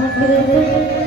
Hakkı'dır.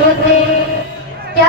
होते. त्या